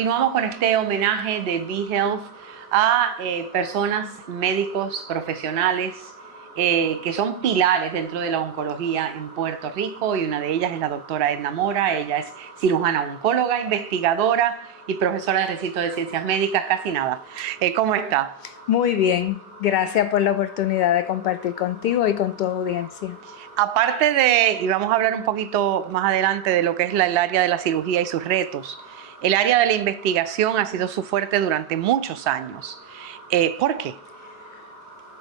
continuamos con este homenaje de B-Health a personas, médicos, profesionales que son pilares dentro de la oncología en Puerto Rico, y una de ellas es la doctora Edna Mora. Ella es cirujana oncóloga, investigadora y profesora del recinto de ciencias médicas. Casi nada. ¿Cómo está? Muy bien, gracias por la oportunidad de compartir contigo y con tu audiencia. Aparte de, y vamos a hablar un poquito más adelante de lo que es el área de la cirugía y sus retos, el área de la investigación ha sido su fuerte durante muchos años. ¿Por qué?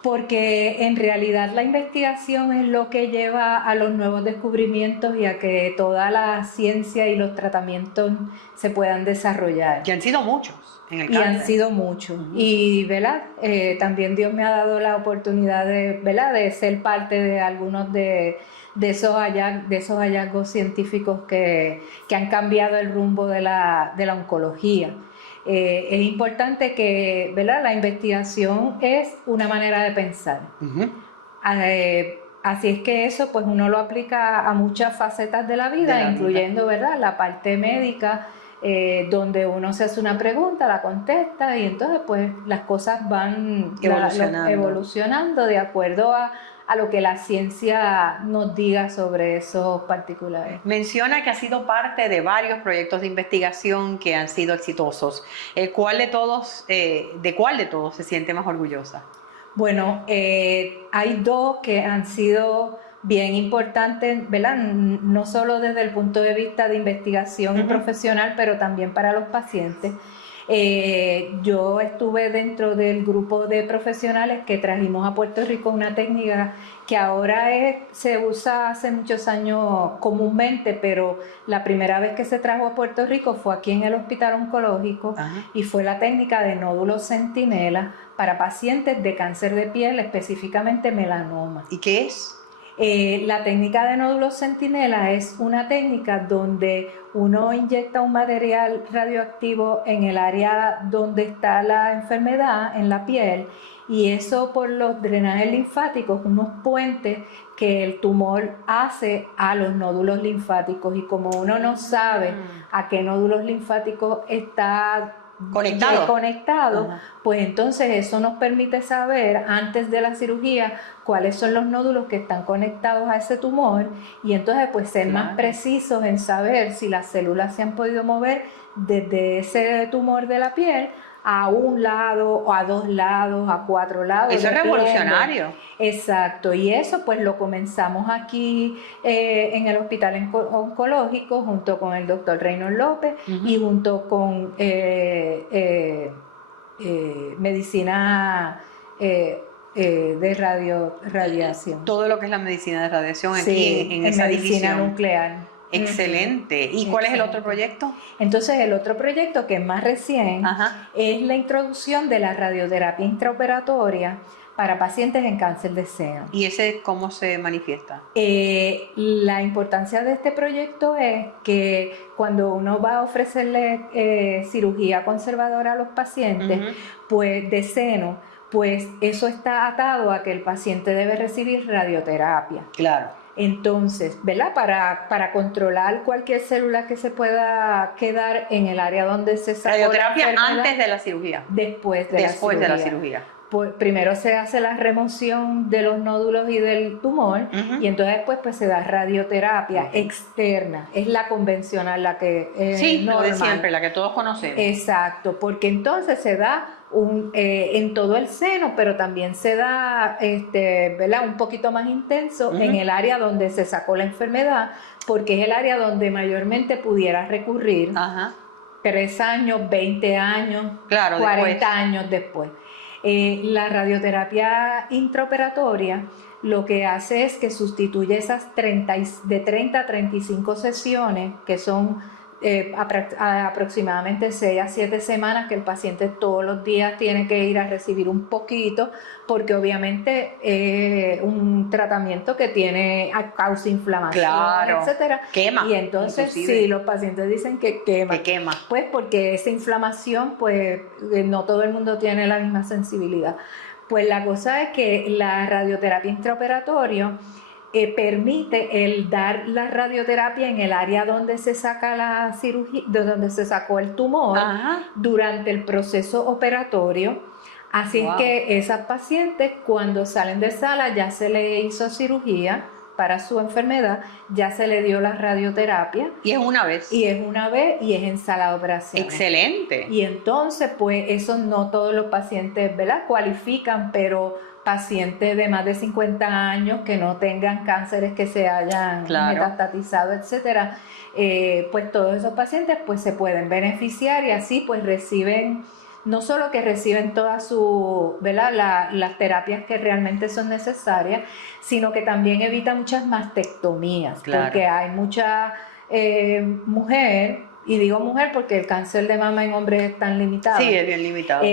Porque en realidad la investigación es lo que lleva a los nuevos descubrimientos y a que toda la ciencia y los tratamientos se puedan desarrollar. Que han sido muchos en el Y cáncer. han sido muchos. Y ¿verdad? También Dios me ha dado la oportunidad de, ¿verdad? De ser parte de algunos de esos hallazgos científicos que han cambiado el rumbo de la oncología. Es importante que, ¿verdad? La investigación es una manera de pensar. Así es que eso pues uno lo aplica a muchas facetas de la vida, incluyendo ¿verdad? La parte médica, donde uno se hace una pregunta, la contesta, y entonces pues las cosas van evolucionando de acuerdo a lo que la ciencia nos diga sobre esos particulares. Menciona que ha sido parte de varios proyectos de investigación que han sido exitosos. ¿De cuál de todos se siente más orgullosa? Bueno, hay dos que han sido bien importantes, ¿verdad? No solo desde el punto de vista de investigación profesional, pero también para los pacientes. Yo estuve dentro del grupo de profesionales que trajimos a Puerto Rico una técnica que ahora se usa hace muchos años comúnmente, pero la primera vez que se trajo a Puerto Rico fue aquí en el Hospital Oncológico. Y fue la técnica de nódulos centinela para pacientes de cáncer de piel, específicamente melanoma. ¿Y qué es? La técnica de nódulos centinela es una técnica donde uno inyecta un material radioactivo en el área donde está la enfermedad, en la piel, y eso por los drenajes linfáticos, unos puentes que el tumor hace a los nódulos linfáticos. Y como uno no sabe a qué nódulos linfáticos está conectado, pues entonces eso nos permite saber antes de la cirugía cuáles son los nódulos que están conectados a ese tumor, y entonces pues ser más precisos en saber si las células se han podido mover desde ese tumor de la piel a un lado, o a dos lados, a cuatro lados. Eso es revolucionario. Exacto, y eso pues lo comenzamos aquí en el Hospital Oncológico junto con el doctor Reynolds López y junto con medicina de radiación. Todo lo que es la medicina de radiación aquí Sí, en esa medicina división. Nuclear. Excelente. ¿Y cuál es el otro proyecto? Entonces el otro proyecto, que es más recién, es la introducción de la radioterapia intraoperatoria para pacientes en cáncer de seno. ¿Y ese cómo se manifiesta? La importancia de este proyecto es que cuando uno va a ofrecerle cirugía conservadora a los pacientes, pues de seno, pues eso está atado a que el paciente debe recibir radioterapia. Claro. Entonces, ¿verdad? Para controlar cualquier célula que se pueda quedar en el área donde se sacó radioterapia antes de la cirugía. Después de la cirugía. Pues primero se hace la remoción de los nódulos y del tumor, y entonces después pues se da radioterapia externa. Es la convencional, la que es normal. Lo de siempre, la que todos conocemos. Exacto, porque entonces se da en todo el seno, pero también se da ¿verdad? Un poquito más intenso en el área donde se sacó la enfermedad, porque es el área donde mayormente pudiera recurrir 3 años, 20 años, 40 años después. La radioterapia intraoperatoria lo que hace es que sustituye esas de 30 a 35 sesiones, que son aproximadamente 6 a 7 semanas, que el paciente todos los días tiene que ir a recibir un poquito, porque obviamente es un tratamiento que causa inflamación, etcétera. Quema. Y entonces sí, los pacientes dicen que quema. Que quema. Pues porque esa inflamación, pues no todo el mundo tiene la misma sensibilidad. Pues la cosa es que la radioterapia intraoperatoria permite el dar la radioterapia en el área donde se saca la cirugía, de donde se sacó el tumor, durante el proceso operatorio. Así es que esas pacientes, cuando salen de sala, ya se le hizo cirugía para su enfermedad, ya se le dio la radioterapia. Y es una vez. Y es una vez y es en sala de operaciones. Excelente. Y entonces, pues, eso no todos los pacientes, ¿verdad?, cualifican, pero pacientes de más de 50 años que no tengan cánceres que se hayan metastatizado, etcétera, pues todos esos pacientes pues se pueden beneficiar y así pues reciben, no solo que reciben todas sus, ¿verdad?, las terapias que realmente son necesarias, sino que también evita muchas mastectomías, porque hay mucha mujer, y digo mujer porque el cáncer de mama en hombres es tan limitado. Sí, es bien limitado.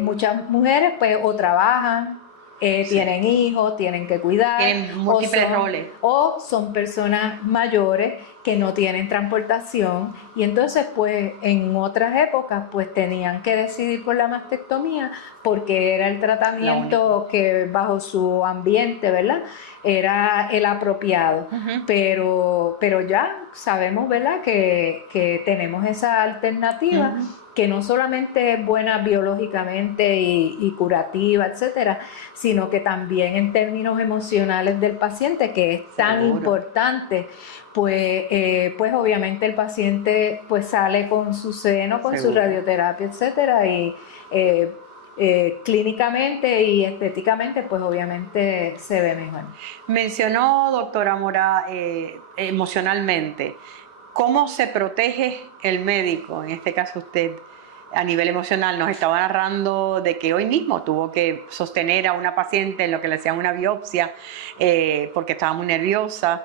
Muchas mujeres pues o trabajan, tienen hijos, tienen que cuidar. Tienen múltiples roles. O son personas mayores que no tienen transportación y entonces pues en otras épocas pues tenían que decidir por la mastectomía porque era el tratamiento que bajo su ambiente, ¿verdad?, era el apropiado. Pero ya sabemos, ¿verdad?, que tenemos esa alternativa que no solamente es buena biológicamente y curativa, etcétera, sino que también en términos emocionales del paciente, que es tan importante, pues obviamente el paciente pues sale con su seno, con su radioterapia, etcétera, y clínicamente y estéticamente pues obviamente se ve mejor. Mencionó, doctora Mora, emocionalmente. ¿Cómo se protege el médico? En este caso usted, a nivel emocional, nos estaba narrando de que hoy mismo tuvo que sostener a una paciente en lo que le hacían una biopsia porque estaba muy nerviosa.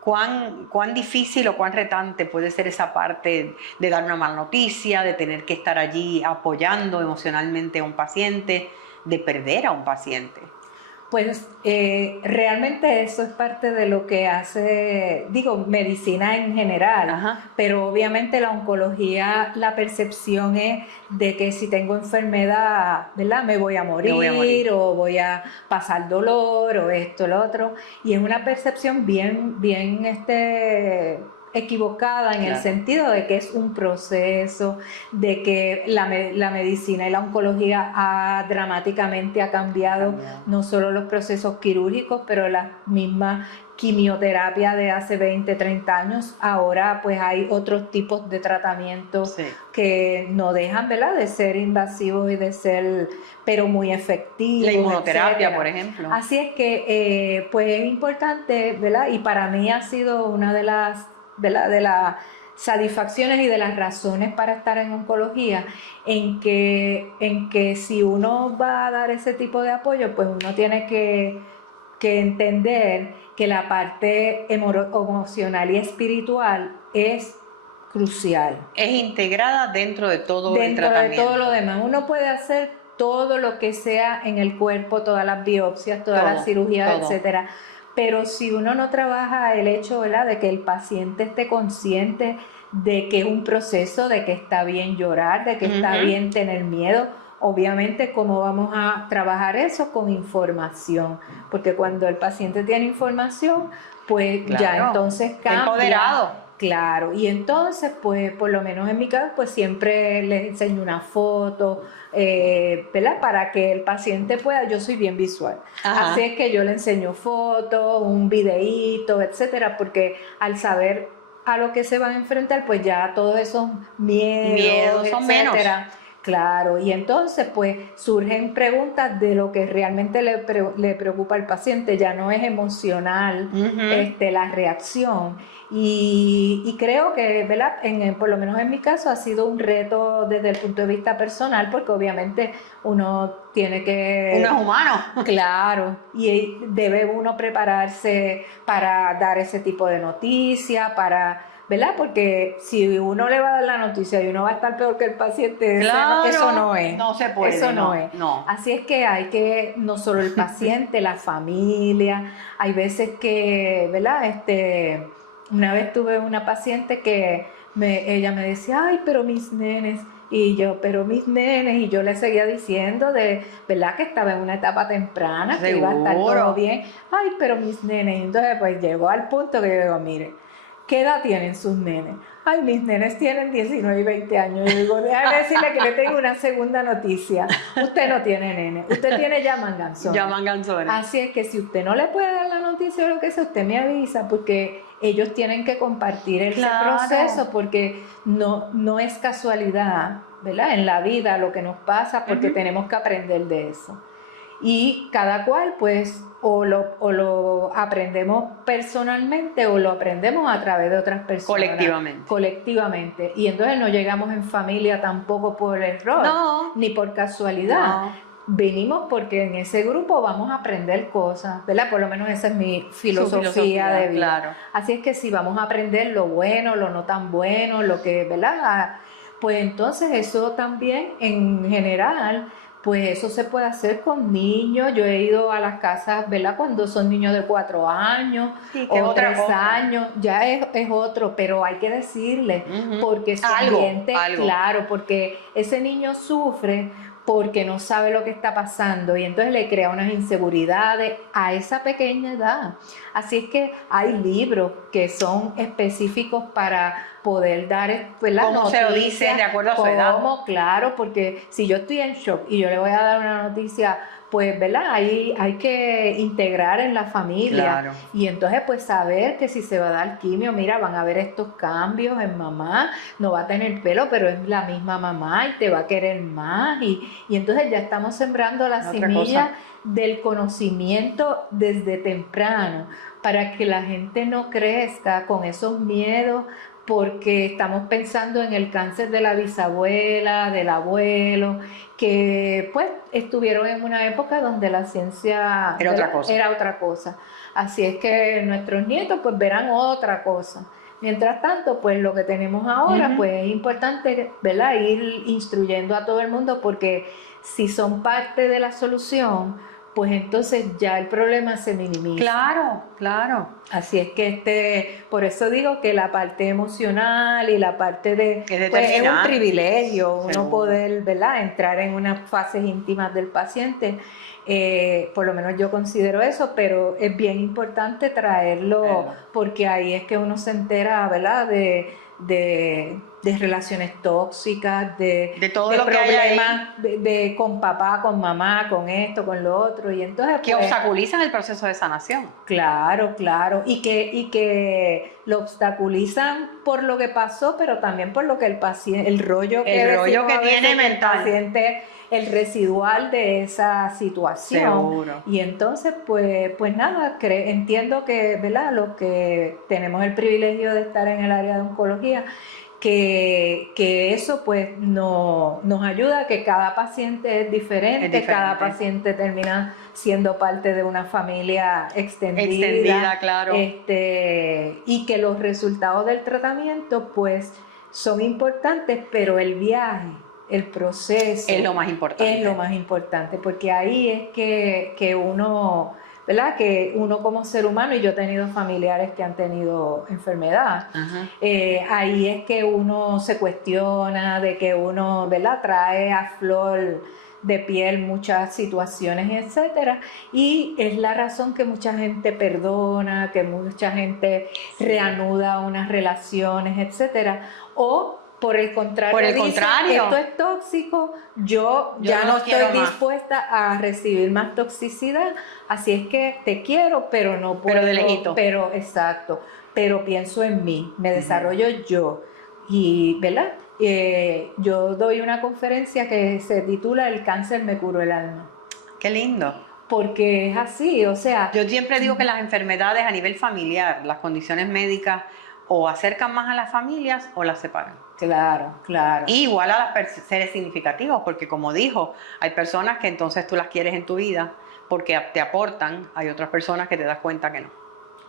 ¿Cuán difícil o cuán retante puede ser esa parte de dar una mala noticia, de tener que estar allí apoyando emocionalmente a un paciente, de perder a un paciente? Pues realmente eso es parte de lo que hace, medicina en general, pero obviamente la oncología, la percepción es de que si tengo enfermedad, ¿verdad?, me voy a morir o voy a pasar dolor o esto, lo otro, y es una percepción bien equivocada en el sentido de que es un proceso, de que la medicina y la oncología dramáticamente ha cambiado no solo los procesos quirúrgicos, pero la misma quimioterapia de hace 20, 30 años, ahora pues hay otros tipos de tratamientos que no dejan, ¿verdad?, de ser invasivos y de ser, pero muy efectivos. La inmunoterapia, por ejemplo. Así es que pues es importante, ¿verdad?, y para mí ha sido una de las satisfacciones y de las razones para estar en oncología, en que si uno va a dar ese tipo de apoyo, pues uno tiene que entender que la parte emocional y espiritual es crucial. Es integrada dentro de todo el tratamiento. Dentro de todo lo demás. Uno puede hacer todo lo que sea en el cuerpo, todas las biopsias, todas las cirugías, etcétera. Pero si uno no trabaja el hecho, ¿verdad?, de que el paciente esté consciente de que es un proceso, de que está bien llorar, de que está bien tener miedo, obviamente, ¿cómo vamos a trabajar eso? Con información. Porque cuando el paciente tiene información, pues ya entonces cambia. Empoderado. Claro, y entonces, pues, por lo menos en mi caso, pues siempre les enseño una foto, ¿verdad?, para que el paciente pueda, yo soy bien visual, así es que yo le enseño fotos, un videíto, etcétera, porque al saber a lo que se van a enfrentar, pues ya todos esos miedos son etcétera, menos. Claro, y entonces pues surgen preguntas de lo que realmente le preocupa al paciente, ya no es emocional la reacción. Y creo que, ¿verdad?, por lo menos en mi caso ha sido un reto desde el punto de vista personal, porque obviamente uno tiene que... Uno es humano. Claro, y debe uno prepararse para dar ese tipo de noticias, ¿verdad? Porque si uno le va a dar la noticia y uno va a estar peor que el paciente, eso no es. No se puede. Eso no es. Así es que hay que, no solo el paciente, la familia, hay veces que, ¿verdad?, una vez tuve una paciente que ella me decía, ay, pero mis nenes, y yo, pero mis nenes, y yo le seguía diciendo ¿verdad? Que estaba en una etapa temprana, que iba a estar todo bien, ay, pero mis nenes, entonces pues llegó al punto que yo digo, mire, ¿qué edad tienen sus nenes? Ay, mis nenes tienen 19 y 20 años. Yo digo, déjame decirle que le tengo una segunda noticia. Usted no tiene nene, usted tiene ya manganzones. Ya manganzones. Así es que si usted no le puede dar la noticia o lo que sea, usted me avisa, porque ellos tienen que compartir ese proceso, porque no es casualidad, ¿verdad? En la vida lo que nos pasa, porque tenemos que aprender de eso. Y cada cual, pues, o lo aprendemos personalmente o lo aprendemos a través de otras personas. Colectivamente. Y entonces no llegamos en familia tampoco por error, ni por casualidad. No. Venimos porque en ese grupo vamos a aprender cosas, ¿verdad? Por lo menos esa es mi filosofía de vida. Claro. Así es que si vamos a aprender lo bueno, lo no tan bueno, lo que, ¿verdad? Pues entonces eso también en general, pues eso se puede hacer con niños. Yo he ido a las casas, ¿verdad? Cuando son niños de 4 años o 3 años, ya es otro, pero hay que decirle, porque se siente claro, porque ese niño sufre porque no sabe lo que está pasando y entonces le crea unas inseguridades a esa pequeña edad. Así es que hay libros que son específicos para poder dar, ¿verdad? ¿Cómo se lo dice de acuerdo a su edad? Claro, porque si yo estoy en shock y yo le voy a dar una noticia, pues, ¿verdad? Ahí hay que integrar en la familia. Claro. Y entonces, pues, saber que si se va a dar quimio, mira, van a haber estos cambios en mamá, no va a tener pelo, pero es la misma mamá y te va a querer más. Y entonces ya estamos sembrando la semilla del conocimiento desde temprano, para que la gente no crezca con esos miedos, porque estamos pensando en el cáncer de la bisabuela, del abuelo, que pues estuvieron en una época donde la ciencia era otra cosa. Así es que nuestros nietos pues verán otra cosa. Mientras tanto, pues lo que tenemos ahora, pues es importante, ¿verdad? Ir instruyendo a todo el mundo, porque si son parte de la solución, pues entonces ya el problema se minimiza. Claro. Así es que por eso digo que la parte emocional y la parte pues es un privilegio uno poder, ¿verdad?, entrar en unas fases íntimas del paciente. Por lo menos yo considero eso, pero es bien importante traerlo, porque ahí es que uno se entera, ¿verdad?, de relaciones tóxicas, de todo lo problemas que hay de con papá, con mamá, con esto, con lo otro, y entonces que pues, obstaculizan el proceso de sanación. Claro, y que lo obstaculizan por lo que pasó, pero también por lo que el paciente, el rollo que tiene mental, el paciente, el residual de esa situación. Seguro. Y entonces, pues nada, entiendo que, ¿verdad?, los que tenemos el privilegio de estar en el área de oncología, que eso pues nos ayuda a que cada paciente es diferente, cada paciente termina siendo parte de una familia extendida, claro. Y que los resultados del tratamiento pues son importantes, pero el viaje, el proceso es lo más importante. Porque ahí es que uno, ¿verdad?, que uno como ser humano, y yo he tenido familiares que han tenido enfermedad, ahí es que uno se cuestiona, de que uno, ¿verdad?, trae a flor de piel muchas situaciones, etcétera, y es la razón que mucha gente perdona, que mucha gente reanuda unas relaciones, etcétera, o por el contrario, esto es tóxico, yo ya no estoy dispuesta a recibir más toxicidad, así es que te quiero, pero no puedo. Pero de lejito. Pero pienso en mí, me desarrollo yo. Y, ¿verdad? Yo doy una conferencia que se titula El cáncer me curó el alma. ¡Qué lindo! Porque es así, o sea... Yo siempre digo que las enfermedades a nivel familiar, las condiciones médicas, o acercan más a las familias o las separan. Claro. Y igual a las seres significativos, porque como dijo, hay personas que entonces tú las quieres en tu vida porque te aportan, hay otras personas que te das cuenta que no.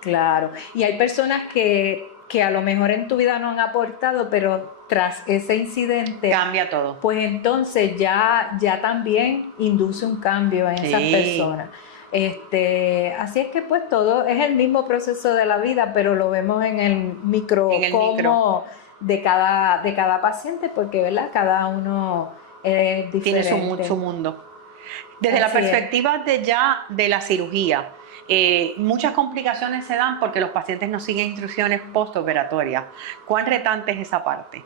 Claro, y hay personas que a lo mejor en tu vida no han aportado, pero tras ese incidente cambia todo. Pues entonces ya también induce un cambio en esas personas. Así es que pues todo es el mismo proceso de la vida, pero lo vemos en el microcosmo de cada paciente, porque, ¿verdad? Cada uno es diferente. Tiene su mundo. Desde la Así es. perspectiva de la cirugía, muchas complicaciones se dan porque los pacientes no siguen instrucciones postoperatorias. ¿Cuán retante es esa parte?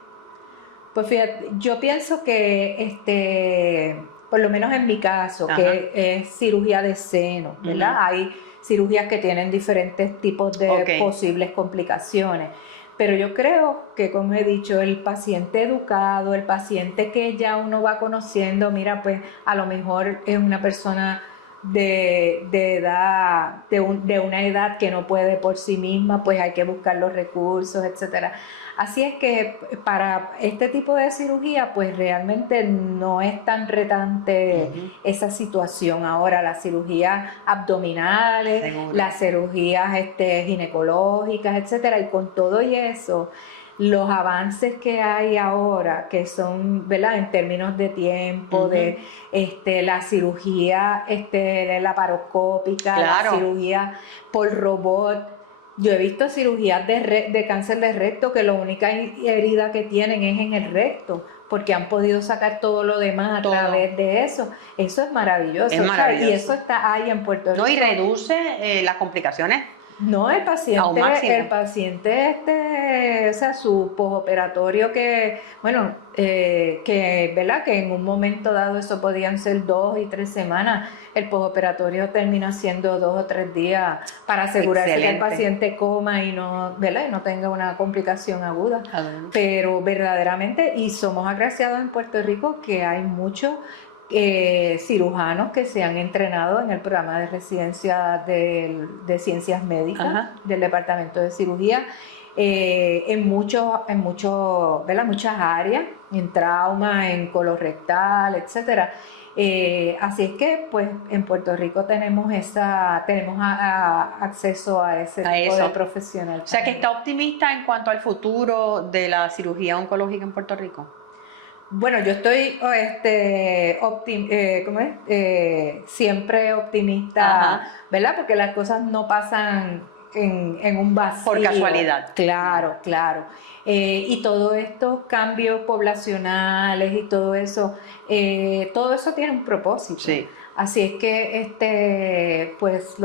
Pues fíjate, yo pienso que, por lo menos en mi caso, Ajá. que es cirugía de seno, ¿verdad? Ujú. Hay cirugías que tienen diferentes tipos de Ok. posibles complicaciones. Pero yo creo que, como he dicho, el paciente educado, el paciente que ya uno va conociendo, mira, pues a lo mejor es una persona de edad, de una edad que no puede por sí misma, pues hay que buscar los recursos, etcétera. Así es que para este tipo de cirugía, pues realmente no es tan retante esa situación. Ahora, las cirugías abdominales, Seguro. las cirugías ginecológicas, etcétera, y con todo y eso, los avances que hay ahora, que son, ¿verdad?, en términos de tiempo, de la cirugía laparoscópica, Claro. la cirugía por robot. Yo he visto cirugías de cáncer de recto que la única herida que tienen es en el recto, porque han podido sacar todo lo demás a través de eso. Eso es maravilloso. Es maravilloso. Y eso está ahí en Puerto Rico. No, y reduce las complicaciones. No, el A un máximo. paciente, o sea, su postoperatorio bueno, ¿verdad? Que en un momento dado eso podían ser 2 y 3 semanas, el postoperatorio termina siendo 2 o 3 días para asegurarse que el paciente coma y no, ¿verdad? Y no tenga una complicación aguda. Pero verdaderamente, y somos agraciados en Puerto Rico que hay muchos cirujanos que se han entrenado en el programa de residencia de ciencias médicas del departamento de cirugía en muchas áreas, en trauma, en colorectal, etcétera. Así es que pues en Puerto Rico tenemos acceso a ese tipo de profesional. O sea, que está optimista en cuanto al futuro de la cirugía oncológica en Puerto Rico. Bueno, yo estoy siempre optimista, ¿verdad? Porque las cosas no pasan en un vacío. Por casualidad. Claro, claro. Y todos estos cambios poblacionales y todo eso tiene un propósito. Sí. Así es que pues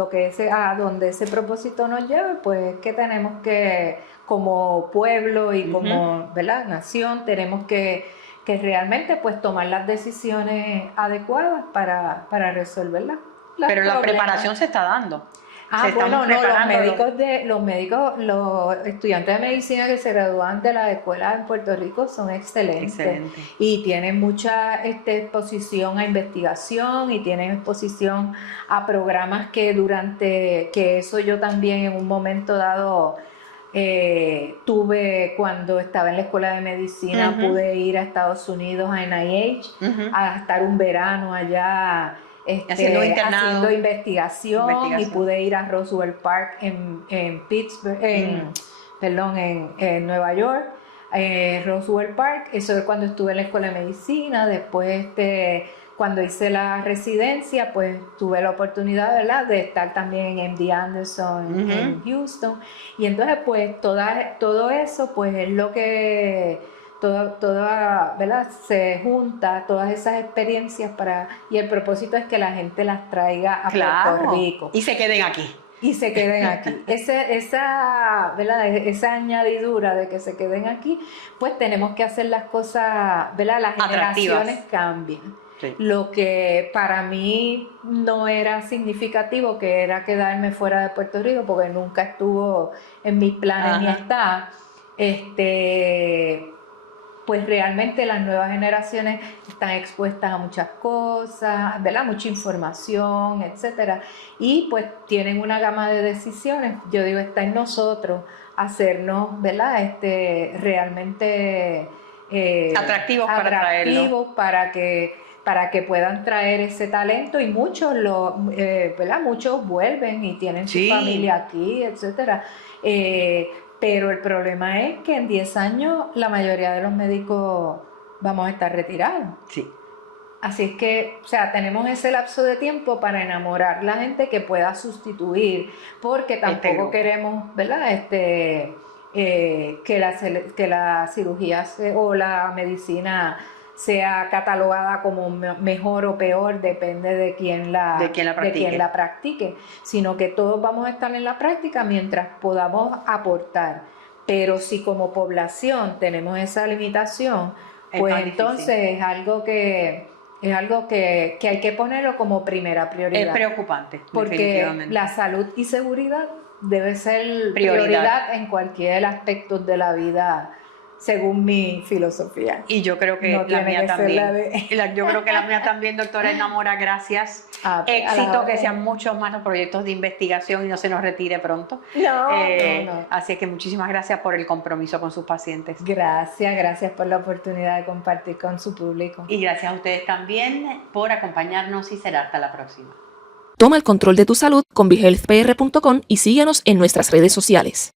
a donde ese propósito nos lleve, pues que tenemos que, como pueblo y como, ¿verdad?, nación, tenemos que realmente pues tomar las decisiones adecuadas para resolverlas. Pero la preparación se está dando. Los estudiantes de medicina que se gradúan de las escuelas en Puerto Rico son excelentes. Y tienen mucha exposición a investigación y tienen exposición a programas que eso yo también en un momento dado tuve cuando estaba en la escuela de medicina. Pude ir a Estados Unidos, a NIH, a estar un verano allá haciendo investigación, y pude ir a Roswell Park en Pittsburgh, en Nueva York. Roswell Park, eso es cuando estuve en la escuela de medicina. Después cuando hice la residencia, pues tuve la oportunidad, ¿verdad?, de estar también en MD Anderson en Houston. Y entonces pues todo eso pues es lo que ¿verdad?, se junta, todas esas experiencias y el propósito es que la gente las traiga a Puerto Rico. Y se queden aquí. ¿Verdad?, esa añadidura de que se queden aquí, pues tenemos que hacer las cosas, ¿verdad?, las generaciones cambian. Sí. Lo que para mí no era significativo, que era quedarme fuera de Puerto Rico, porque nunca estuvo en mis planes ni está, pues realmente las nuevas generaciones están expuestas a muchas cosas, ¿verdad?, mucha información, etcétera, y pues tienen una gama de decisiones. Yo digo, está en nosotros hacernos, ¿verdad?, realmente atractivos para que puedan traer ese talento, y muchos ¿verdad?, muchos vuelven y tienen su familia aquí, etcétera. Pero el problema es que en 10 años la mayoría de los médicos vamos a estar retirados. Sí. Así es que, o sea, tenemos ese lapso de tiempo para enamorar a la gente que pueda sustituir, porque tampoco queremos, ¿verdad?, que la cirugía o la medicina sea catalogada como mejor o peor, depende de quién la practique, sino que todos vamos a estar en la práctica mientras podamos aportar. Pero si como población tenemos esa limitación, pues entonces es algo que hay que ponerlo como primera prioridad. Es preocupante, porque la salud y seguridad debe ser prioridad en cualquier aspecto de la vida, según mi filosofía. Y yo creo que la mía también. Yo creo que la mía también, doctora Enamora, gracias. Éxito, que sean muchos más los proyectos de investigación y no se nos retire pronto. No. Así que muchísimas gracias por el compromiso con sus pacientes. Gracias por la oportunidad de compartir con su público. Y gracias a ustedes también por acompañarnos y será hasta la próxima. Toma el control de tu salud con BeHealthPR.com y síguenos en nuestras redes sociales.